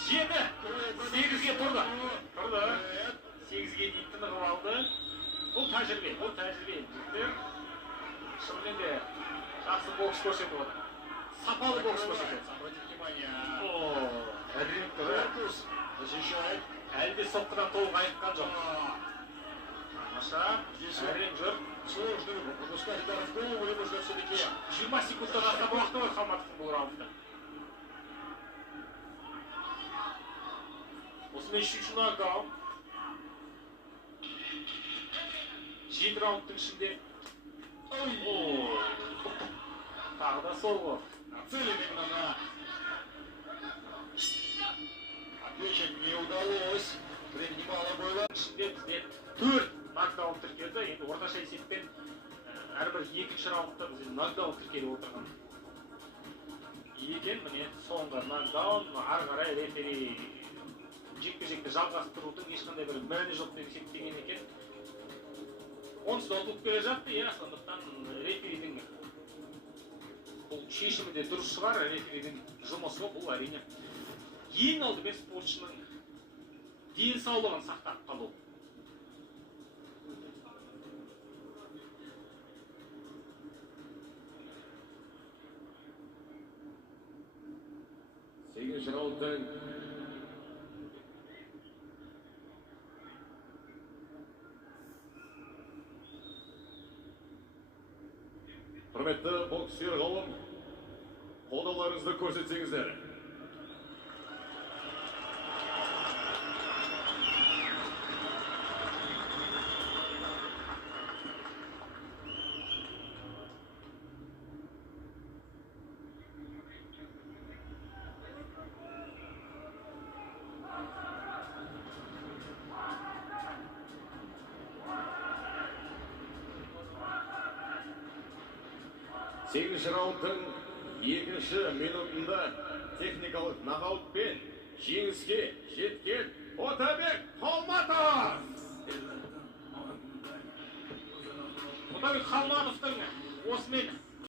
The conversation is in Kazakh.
7. 8'ge тұрды. Тұрды. 8'ge дейін тынығып алды. Бұл тәжірибе. Жігіттер шынымен де жақсы бокс көрсетіп отыр. Сапалы бокс көрсетеді. Әлі де соққыдан толық айыққан жоқ. Тамаша. Әрең жүр. 20 секундтан астам уақыты бар Қалматовтың бұл раундта. Осымен 3-ші нокдаун. 7 раундтың ішінде. Тағы да сол ғой. Отвечать не удалось. Времени мало было. Ішінде бізде 4 нокдаун тіркелді. Енді орташа есеппен әрбір 2-ші раундта бізде нокдаун тіркеліп отырған екен. Міне соңғы нокдаун. Ары қарай рефери жекпе-жекті жалғастырудың ешқандай бір мәні жоқ деп есептеген екен. Онысы да ұтылып келе жатты, сондықтан реферидің бұл шешімі де дұрыс шығар. Реферидің жұмысы бұл әрине. Ең алдымен спортшының денсаулығын сақтап қалу. Сегізінші раундтың құрметті боксер қауым, қолдауларыңызды көрсетсеңіздер. Сегізінші раундтың 2-ші минутында техникалық нокаутпен жеңіске жеткен Отабек Қалматов. Отабек Қалматовтың осымен